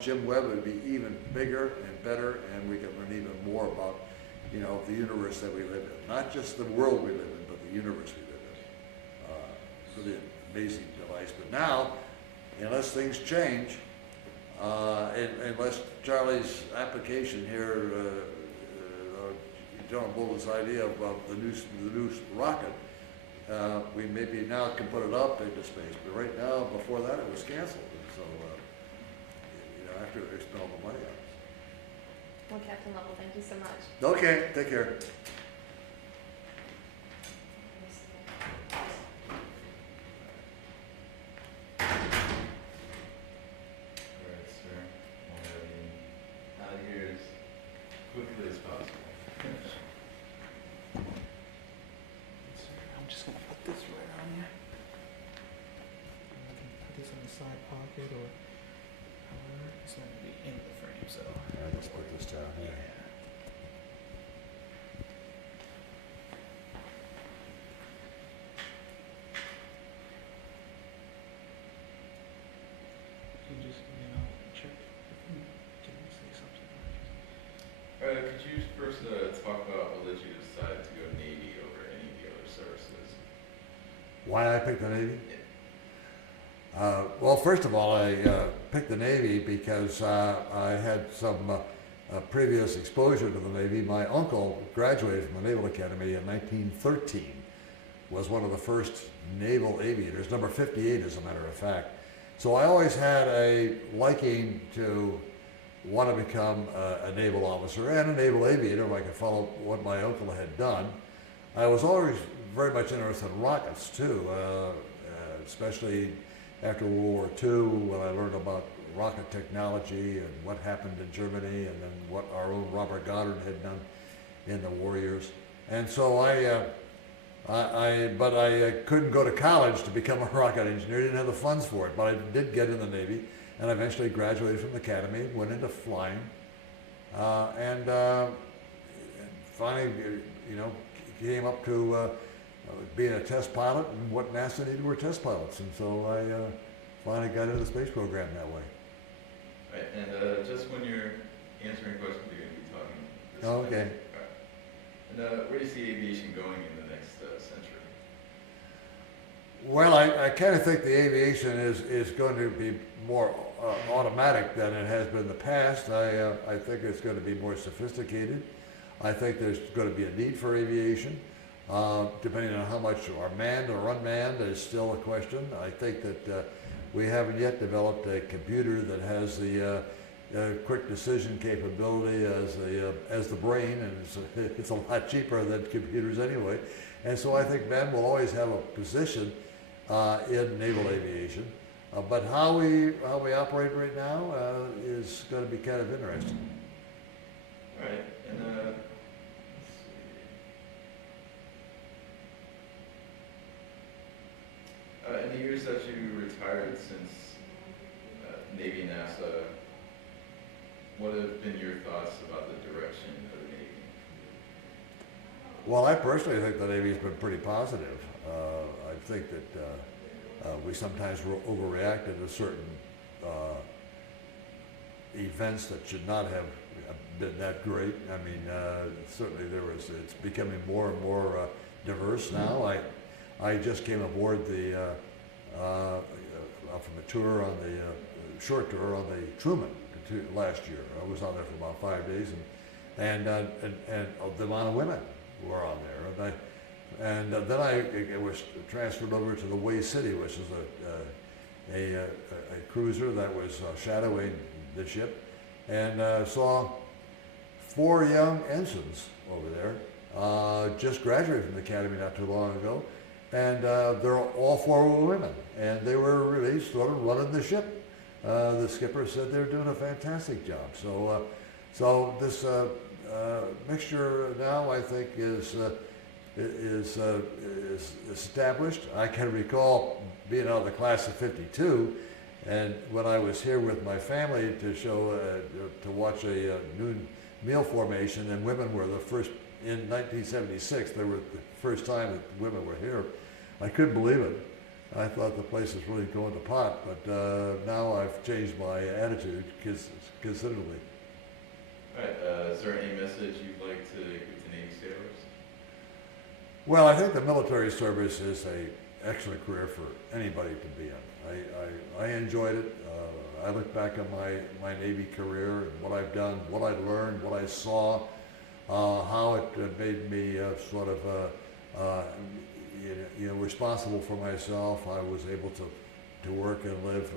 Jim Webb would be even bigger and better, and we could learn even more about, you know, the universe that we live in. Not just the world we live in, but the universe we live in. Really amazing device. But now, unless things change, unless Charlie's application here, John Bolton's idea of the new rocket, we maybe now can put it up into space. But right now, before that, it was canceled. And so, after they spent all the money on it. Well, Captain Lovell, thank you so much. Okay, take care. Alright, sir. We'll have you out of here as quickly as possible. I'm just gonna put this right on here. I can put this in the side pocket or however. It's not gonna be in the frame, so. I just put this down here. You just, check. Can you say something? Could you first talk about what led you to decide to go Navy over any of the other services? Why I picked the Navy? Well, first of all, I picked the Navy because I had some previous exposure to the Navy. My uncle graduated from the Naval Academy in 1913, was one of the first naval aviators, number 58 as a matter of fact. So I always had a liking to want to become a naval officer and a naval aviator if I could follow what my uncle had done. I was always very much interested in rockets too, especially after World War II, when I learned about rocket technology and what happened in Germany, and then what our own Robert Goddard had done in the war years. And so but I couldn't go to college to become a rocket engineer. I didn't have the funds for it, but I did get in the Navy, and I eventually graduated from the academy, went into flying, and finally, came up to being a test pilot, and what NASA needed were test pilots, and so I finally got into the space program that way. Right, and just when you're answering questions, you're going to be talking. Oh, okay. Right. And where do you see aviation going in the next century? Well, I kind of think the aviation is going to be more automatic than it has been in the past. I think it's going to be more sophisticated. I think there's going to be a need for aviation. Depending on how much are manned or unmanned is still a question. I think that we haven't yet developed a computer that has the quick decision capability as the brain, and it's a lot cheaper than computers anyway. And so I think men will always have a position in naval aviation. But how we operate right now is going to be kind of interesting. All right, and let's see. In the years that you retired since Navy and NASA, what have been your thoughts about the direction of the Navy? Well, I personally think the Navy has been pretty positive. I think that we sometimes overreacted to certain events that should not have been that great. I mean, certainly it's becoming more and more diverse now. I just came aboard from a tour on the short tour on the Truman last year. I was on there for about 5 days, and the amount of women who were on there, and then I was transferred over to the Way City, which is a cruiser that was shadowing the ship, and saw 4 young ensigns over there, just graduated from the academy not too long ago, and they're all 4 were women, and they were really sort of running the ship. The skipper said they're doing a fantastic job. So this mixture now, I think, is established. I can recall being out of the class of '52, and when I was here with my family to watch a noon meal formation, and women were the first in 1976. They were the first time that women were here. I couldn't believe it. I thought the place was really going to pot, but now I've changed my attitude considerably. All right, is there any message you'd like to give to Navy sailors? Well, I think the military service is an excellent career for anybody to be in. I enjoyed it. I look back on my Navy career and what I've done, what I learned, what I saw, how it made me sort of responsible for myself. I was able to work and live,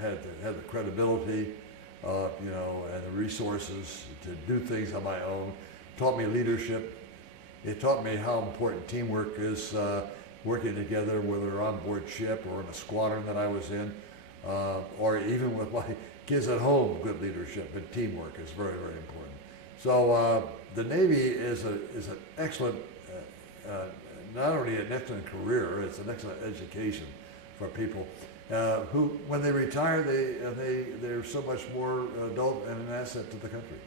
had the credibility, and the resources to do things on my own. Taught me leadership. It taught me how important teamwork is, working together, whether on board ship or in a squadron that I was in, or even with my kids at home. Good leadership and teamwork is very, very important. So the Navy is an excellent, not only an excellent career, it's an excellent education for people who, when they retire, they're so much more adult and an asset to the country.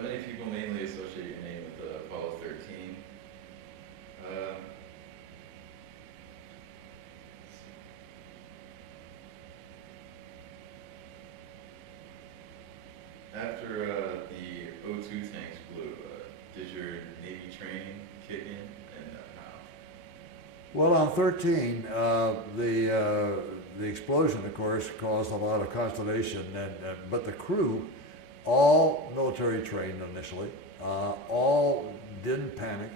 Many people mainly associate your name with Apollo 13. After the O2 tanks blew, did your Navy training kick in, and how? Well, on 13, the explosion, of course, caused a lot of consternation, but the crew, all military trained initially, all didn't panic.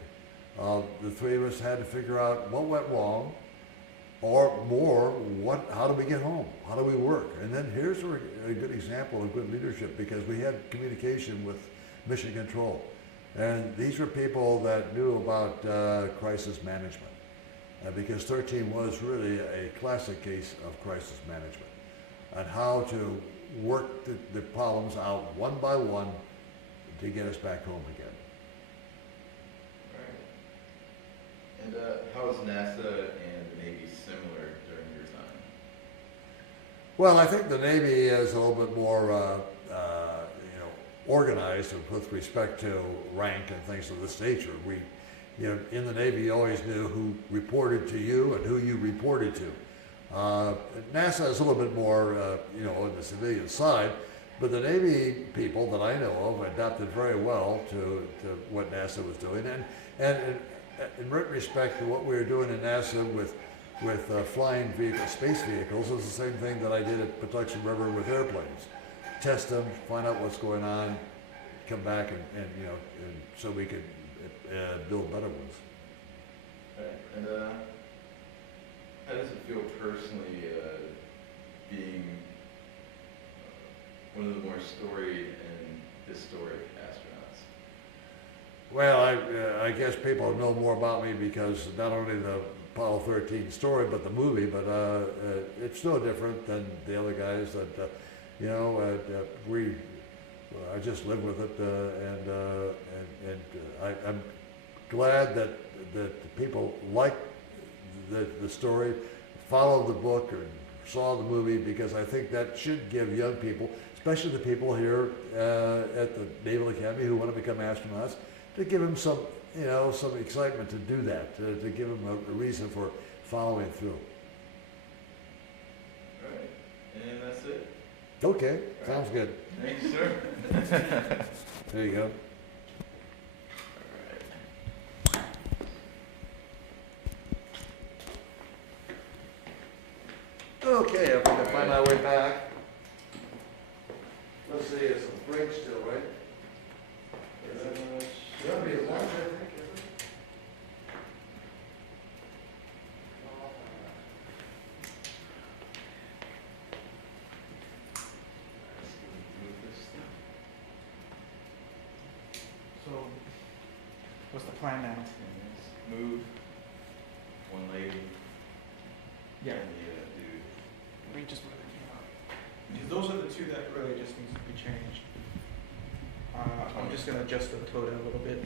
The three of us had to figure out what went wrong, or more, how do we get home? How do we work? And then here's a good example of good leadership, because we had communication with mission control. And these were people that knew about crisis management, because 13 was really a classic case of crisis management, and how to work the problems out one by one to get us back home again. All right. And how is NASA and the Navy similar during your time? Well, I think the Navy is a little bit more organized with respect to rank and things of this nature. In the Navy, you always knew who reported to you and who you reported to. NASA is a little bit more, on the civilian side, but the Navy people that I know of adapted very well to what NASA was doing. And in respect to what we were doing in NASA with flying space vehicles, is the same thing that I did at Patuxent River with airplanes. Test them, find out what's going on, come back and so we could build better ones. Right. And how does it feel personally being one of the more storied and historic astronauts? Well, I guess people know more about me because not only the Apollo 13 story, but the movie. But it's no different than the other guys that I just live with it, and I'm glad that the people like the story, followed the book, or saw the movie, because I think that should give young people, especially the people here at the Naval Academy who want to become astronauts, to give them some excitement to do that, to give them a reason for following through. All right, and that's it. Okay, sounds good. Thank you, sir. There you go. Okay, if I can find my way back. Let's see, it's a break still, right? Should be a lunch, I think, isn't it? So, what's the plan now? Move one lady Yeah. and the dude. Read just where they came out. Because those are the two that really just needs to be changed. I'm just gonna adjust the photo a little bit.